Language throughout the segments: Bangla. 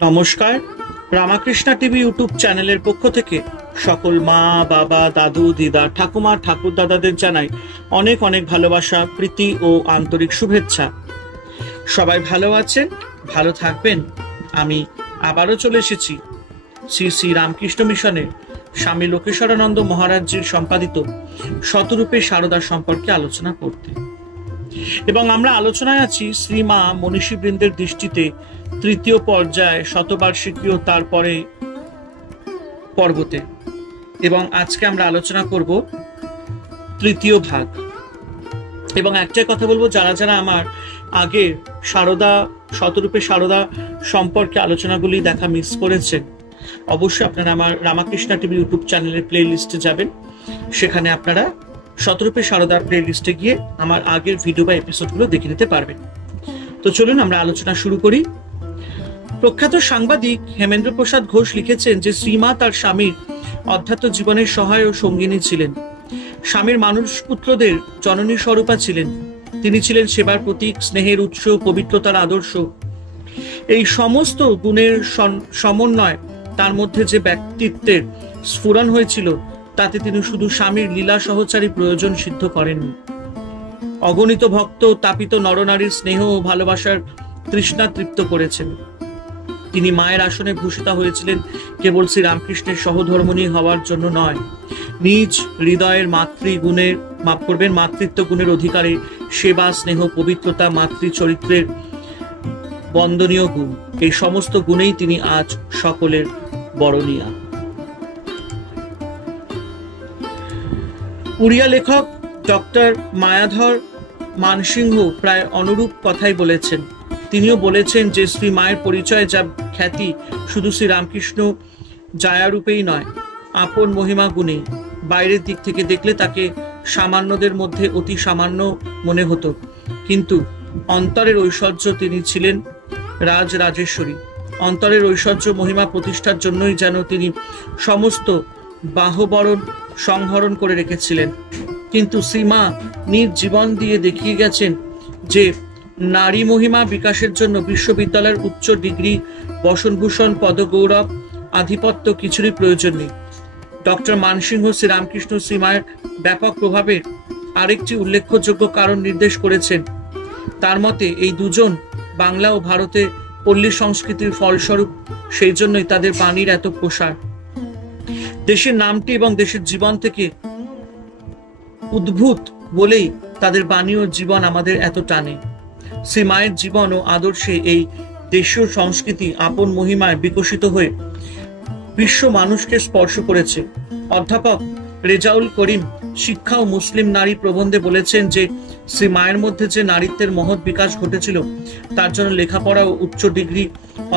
নমস্কার। রামাকৃষ্ণা টিভি ইউটিউব চ্যানেলের পক্ষ থেকে সকল মা, বাবা, দাদু, দিদা, ঠাকুমা, ঠাকুর দাদাদের জানাই অনেক অনেক ভালোবাসা, প্রীতি ও আন্তরিক শুভেচ্ছা। সবাই ভালো আছেন, ভালো থাকবেন। আমি আবারও চলে এসেছি শ্রী শ্রী রামকৃষ্ণ মিশনের স্বামী লোকেশ্বরানন্দ মহারাজজির সম্পাদিত শতরূপে সারদা সম্পর্কে আলোচনা করতে। এবং আমরা আলোচনায় আছি শ্রীমা মনীষীবৃন্দের দৃষ্টিতে তৃতীয় পর্যায়ে শতবার্ষিকী ও তারপরে পর্বতে। এবং আজকে আমরা আলোচনা করব তৃতীয় ভাগ। এবং একটাই কথা বলবো, যারা যারা আমার আগে সারদা শতরূপে সারদা সম্পর্কে আলোচনাগুলি দেখা মিস করেছেন, অবশ্যই আপনারা আমার রামাকৃষ্ণা টিভি ইউটিউব চ্যানেলের প্লে লিস্টে যাবেন। সেখানে আপনারা শতরূপে সারদার প্লে লিস্টে গিয়ে আমার আগের ভিডিও বা এপিসোডগুলো দেখে নিতে পারবেন। তো চলুন আমরা আলোচনা শুরু করি। প্রখ্যাত সাংবাদিক হেমেন্দ্র প্রসাদ ঘোষ লিখেছেন যে শ্রীমা তার স্বামীর অধ্যাত্ম জীবনের সহায় ও সঙ্গিনী ছিলেন। স্বামীর মানুষ পুত্রদের জননী স্বরূপা ছিলেন। তিনি ছিলেন সেবার প্রতীক, স্নেহের উৎস, পবিত্রতার আদর্শ। এই সমস্ত গুণের সমন্বয় তার মধ্যে যে ব্যক্তিত্বের স্ফুরণ হয়েছিল, তাতে তিনি শুধু স্বামীর লীলা সহচারী প্রয়োজন সিদ্ধ করেননি, অগণিত ভক্ত তাপিত নরনারীর স্নেহ ও ভালোবাসার তৃষ্ণা তৃপ্ত করেছেন। তিনি মায়ের আসনে ভূষিতা হয়েছিলেন কেবল শ্রী রামকৃষ্ণের সহধর্মিণী হওয়ার জন্য নয়, নিজ হৃদয়ের মাতৃত্ব গুণের অধিকারে সেবা, স্নেহ, পবিত্রতা, মাতৃচরিত্রের বন্দনীয় গুণ, এই সমস্ত গুণেই তিনি আজ সকলের বরণীয়া। উড়িয়া লেখক ডক্টর মায়াধর মানসিংহ প্রায় অনুরূপ কথাই বলেছেন। তিনিও বলেছেন যে শ্রী মায়ের পরিচয় যা খ্যাতি শুধু শ্রী রামকৃষ্ণ জায়ারূপেই নয়, আপন মহিমা গুণে। বাইরের দিক থেকে দেখলে তাকে সামান্যদের মধ্যে অতি সামান্য মনে হতো, কিন্তু অন্তরের ঐশ্বর্য তিনি ছিলেন রাজরাজেশ্বরী। অন্তরের ঐশ্বর্য মহিমা প্রতিষ্ঠার জন্যই যেন তিনি সমস্ত বাহবরণ সংহরণ করে রেখেছিলেন। কিন্তু শ্রীমা নিজ জীবন দিয়ে দেখিয়ে গেছেন যে নারী মহিমা বিকাশের জন্য বিশ্ববিদ্যালয়ের উচ্চ ডিগ্রি, বসনভূষণ, পদগৌরব, আধিপত্য কিছুরই প্রয়োজন নেই। ডক্টর মানসিংহ শ্রীরামকৃষ্ণ শ্রীমায়ের ব্যাপক প্রভাবের আরেকটি উল্লেখযোগ্য কারণ নির্দেশ করেছেন। তার মতে এই দুজন বাংলা ও ভারতে পল্লী সংস্কৃতির ফলস্বরূপ, সেই জন্যই তাদের বাণীর এত প্রসার। দেশের নামটি এবং দেশের জীবন থেকে উদ্ভূত বলেই তাদের বাণী ও জীবন আমাদের এত টানে। শ্রী মায়ের জীবন ও আদর্শে এই দেশীয় সংস্কৃতি আপন মহিমায় বিকশিত হয়ে বিশ্ব মানুষকে স্পর্শ করেছে। অধ্যাপক রেজাউল করিম শিক্ষা ও মুসলিম নারী প্রবন্ধে বলেছেন যে শ্রী মায়ের মধ্যে যে নারীত্বের মহৎ বিকাশ ঘটেছিল, তার জন্য লেখাপড়া ও উচ্চ ডিগ্রি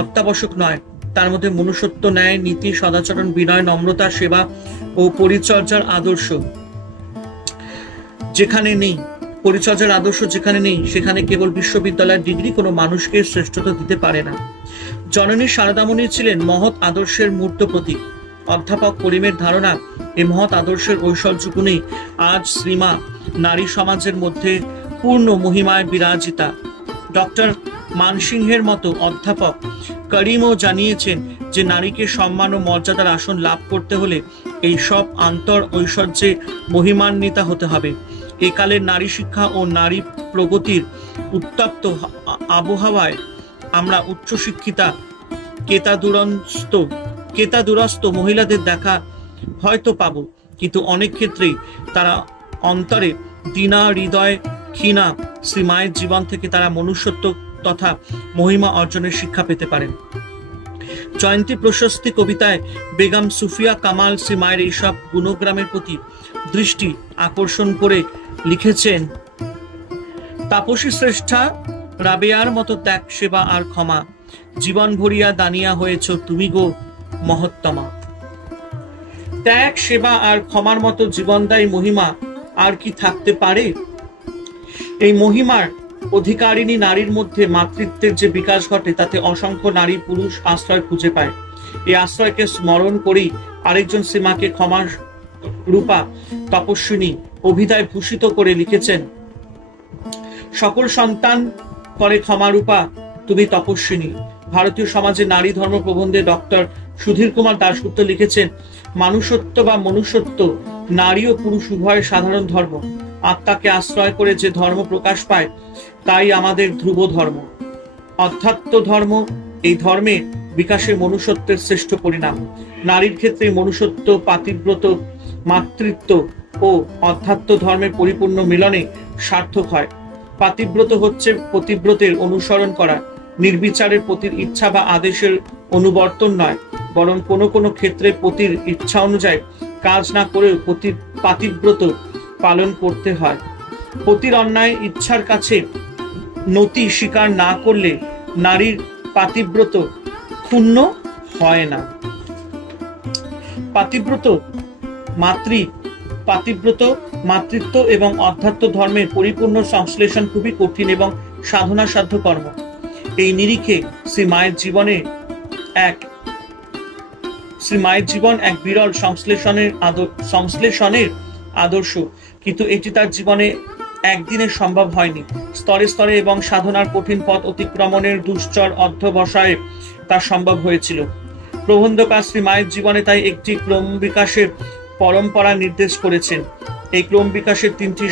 অত্যাবশ্যক নয়। তার মধ্যে মনুষ্যত্ব, ন্যায়, নীতি, সদাচরণ, বিনয়, নম্রতা, সেবা ও পরিচর্যার আদর্শ যেখানে নেই, সেখানে কেবল বিশ্ববিদ্যালয়ের ডিগ্রি কোনো মানুষকে শ্রেষ্ঠতা দিতে পারে না। জননী শারদামণি ছিলেন মহৎ আদর্শের মূর্ত প্রতীক। অধ্যাপক করিমের ধারণা, এই মহৎ আদর্শের ঐশ্বর্য গুণেই আজ শ্রীমা নারী সমাজের মধ্যে পূর্ণ মহিমায় বিরাজিতা। ডক্টর মানসিংহের মতো অধ্যাপক করিমও জানিয়েছেন যে নারীকে সম্মান ও মর্যাদার আসন লাভ করতে হলে এই সব আন্তর ঐশ্বর্যে মহিমান্বিতা হতে হবে। এই কালের নারী শিক্ষা ও নারী প্রগতির উত্তপ্ত আবহাওয়ায় আমরা উচ্চশিক্ষিতা কেতাদুরস্ত মহিলাদের দেখা হয়তো পাবো, কিন্তু অনেক ক্ষেত্রেই তারা অন্তরে দীনা, হৃদয় ক্ষীণা। শ্রী মায়ের জীবন থেকে তারা মনুষ্যত্ব তথা মহিমা অর্জনের শিক্ষা পেতে পারেন। জয়ন্তী প্রশস্তি কবিতায় বেগম সুফিয়া কামাল শ্রী মায়ের এইসব গুণগ্রামের প্রতি দৃষ্টি আকর্ষণ করে লিখেছেন, তাপসী শ্রেষ্ঠা রাবেয়ার মতো ত্যাগ, সেবা আর ক্ষমা, জীবন ভরিয়া দানিয়া হয়েছ তুমি গো মহত্তমা। ত্যাগ, সেবা আর ক্ষমার মতো জীবনদায়ী মহিমা আর কি থাকতে পারে? এই মহিমার অধিকারিণী নারীর মধ্যে মাতৃত্বের যে বিকাশ ঘটে, তাতে অসংখ্য নারী পুরুষ আশ্রয় খুঁজে পায়। এই আশ্রয়কে স্মরণ করেই আরেকজন শ্রীমাকে ক্ষমার রূপা তপস্বিনী অভিধায় ভূষিত করে লিখেছেন, সকল সন্তান করে ক্ষমারূপা তুমি তপস্বিনী, ভারতীয় সমাজে নারী ধর্ম প্রবন্ধে ডক্টর সুধীর কুমার দাশগুপ্ত লিখেছেন, মানুষত্ব বা মনুষ্যত্ব নারী ও পুরুষ উভয়ের সাধারণ ধর্ম। আত্মাকে আশ্রয় করে যে ধর্ম প্রকাশ পায় তাই আমাদের ধ্রুব ধর্ম, অধ্যাত্ম ধর্ম। এই ধর্মে বিকাশে মনুষ্যত্বের শ্রেষ্ঠ পরিণাম। নারীর ক্ষেত্রে মনুষ্যত্ব, পাতিব্রত, মাতৃত্ব ও অধ্যাত্ম ধর্মের পরিপূর্ণ মিলনে সার্থক হয়। পাতিব্রত হচ্ছে পতিব্রতের অনুসরণ করা, নির্বিচারের পতির ইচ্ছা বা আদেশের অনুবর্তন নয়, বরং কোনো কোনো ক্ষেত্রে পতির ইচ্ছা অনুযায়ী কাজ না করেও পাতিব্রত পালন করতে হয়। পতির অন্যায় ইচ্ছার কাছে নতি স্বীকার না করলে নারীর পাতিব্রত ক্ষুণ্ণ হয় না। পাতিব্রত মাতৃত্ব এবং অধ্যাত্ম ধর্মের পরিপূর্ণ সংশ্লেষণ খুবই কঠিন এবং সাধনা সাধ্য কর্ম। এই নিরিখে শ্রী মায়ের জীবন এক বিরল সংশ্লেষণের আদর্শ, কিন্তু এটি তার জীবনে একদিনে সম্ভব হয়নি। স্তরে স্তরে এবং সাধনার কঠিন পথ অতিক্রমণের দুশ্চর অধ্যবসায়ে তা সম্ভব হয়েছিল। প্রবন্ধকার শ্রী মায়ের জীবনে তাই একটি ক্রম বিকাশের পরম্পরা নির্দেশ করেছেন। এই ক্রম বিকাশের তিনটি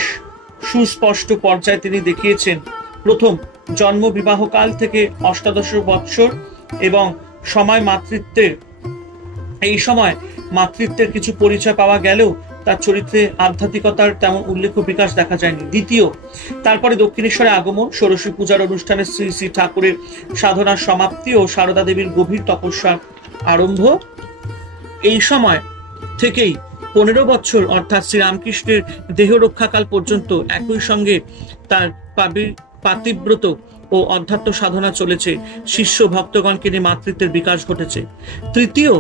সুস্পষ্ট পর্যায় তিনি দেখিয়েছেন। প্রথম, জন্ম বিবাহকাল থেকে 18 বৎসর এবং এই সময় মাতৃত্বের কিছু পরিচয় পাওয়া গেলেও তার চরিত্রে আধ্যাত্মিকতার তেমন উল্লেখ বিকাশ দেখা যায়নি। দ্বিতীয়, তারপরে দক্ষিণেশ্বরে আগমন, ষোড়শী পূজার অনুষ্ঠানে শ্রী শ্রী ঠাকুরের সাধনার সমাপ্তি ও সারদা দেবীর গভীর তপস্যার আরম্ভ। এই সময় থেকেই 15 বছর অর্থাৎ শ্রীরামকৃষ্ণের দেহ রক্ষাকাল পর্যন্ত একই সঙ্গে তার পাতিব্রত ও অধ্যাত্ম সাধনা চলেছে। শিষ্য ভক্তগণকে নিয়ে মাতৃত্বের বিকাশ ঘটেছে। তৃতীয়,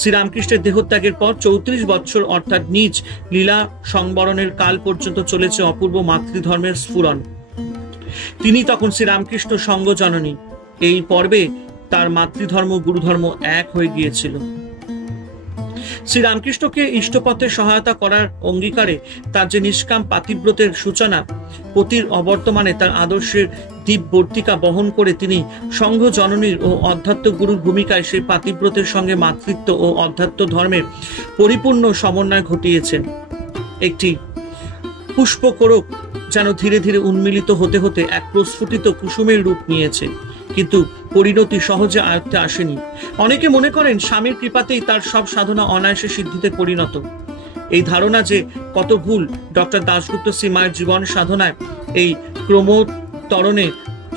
শ্রীরামকৃষ্ণের দেহত্যাগের পর 34 বছর অর্থাৎ নিজ লীলা সংবরণের কাল পর্যন্ত চলেছে অপূর্ব মাতৃধর্মের স্ফুরণ। তিনি তখন শ্রীরামকৃষ্ণ সঙ্গ জননী। এই পর্বে তার মাতৃধর্ম গুরুধর্ম এক হয়ে গিয়েছিল। শ্রীরামকৃষ্ণকে ইষ্টপথে সহায়তা করার অঙ্গীকারে তার যে নিষ্কাম পাতিব্রতের সূচনা, পতির অবর্তমানে তার আদর্শের দীপবর্তিকা বহন করে তিনি সংঘ জননীর ও অধ্যাত্ম গুরুর ভূমিকায় সেই পাতিব্রতের সঙ্গে মাতৃত্ব ও অধ্যাত্ম ধর্মের পরিপূর্ণ সমন্বয় ঘটিয়েছেন। একটি পুষ্পকোরক যেন ধীরে ধীরে উন্মিলিত হতে হতে এক প্রস্ফুটিত কুসুমের রূপ নিয়েছে, কিন্তু পরিণতি সহজে আয়ত্তে আসেনি। অনেকে মনে করেন স্বামীর কৃপাতেই তার সব সাধনা অনায়াসে সিদ্ধিতে পরিণত। এই ধারণা যে কত ভুল, ডক্টর দাশগুপ্ত শ্রী মায়ের জীবন সাধনায় এই ক্রমোত্তরণের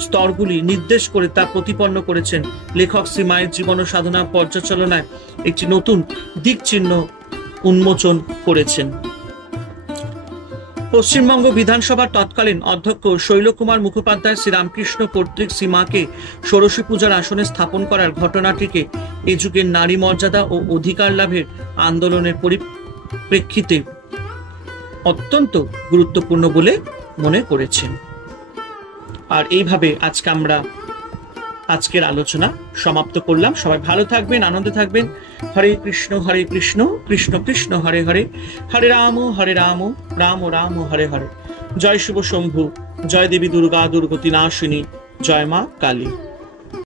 স্তরগুলি নির্দেশ করে তা প্রতিপন্ন করেছেন। লেখক শ্রী মায়ের জীবন ও সাধনা পর্যালোচনায় একটি নতুন দিক চিহ্ন উন্মোচন করেছেন। পশ্চিমবঙ্গ বিধানসভার তৎকালীন অধ্যক্ষ শৈলকুমার মুখোপাধ্যায় শ্রীরামকৃষ্ণ কর্তৃক শ্রীমাকে ষোড়শী পূজার আসনে স্থাপন করার ঘটনাটিকে এ যুগের নারী মর্যাদা ও অধিকার লাভের আন্দোলনের পরিপ্রেক্ষিতে অত্যন্ত গুরুত্বপূর্ণ বলে মনে করেছেন। আর এইভাবে আজকের আলোচনা সমাপ্ত করলাম। সবাই ভালো থাকবেন, আনন্দে থাকবেন। হরে কৃষ্ণ কৃষ্ণ কৃষ্ণ হরে হরে, হরে রাম রাম রাম হরে হরে। জয় শিব শম্ভু, জয় দেবী দুর্গা দুর্গতি নাশিনী, জয় মা কালী।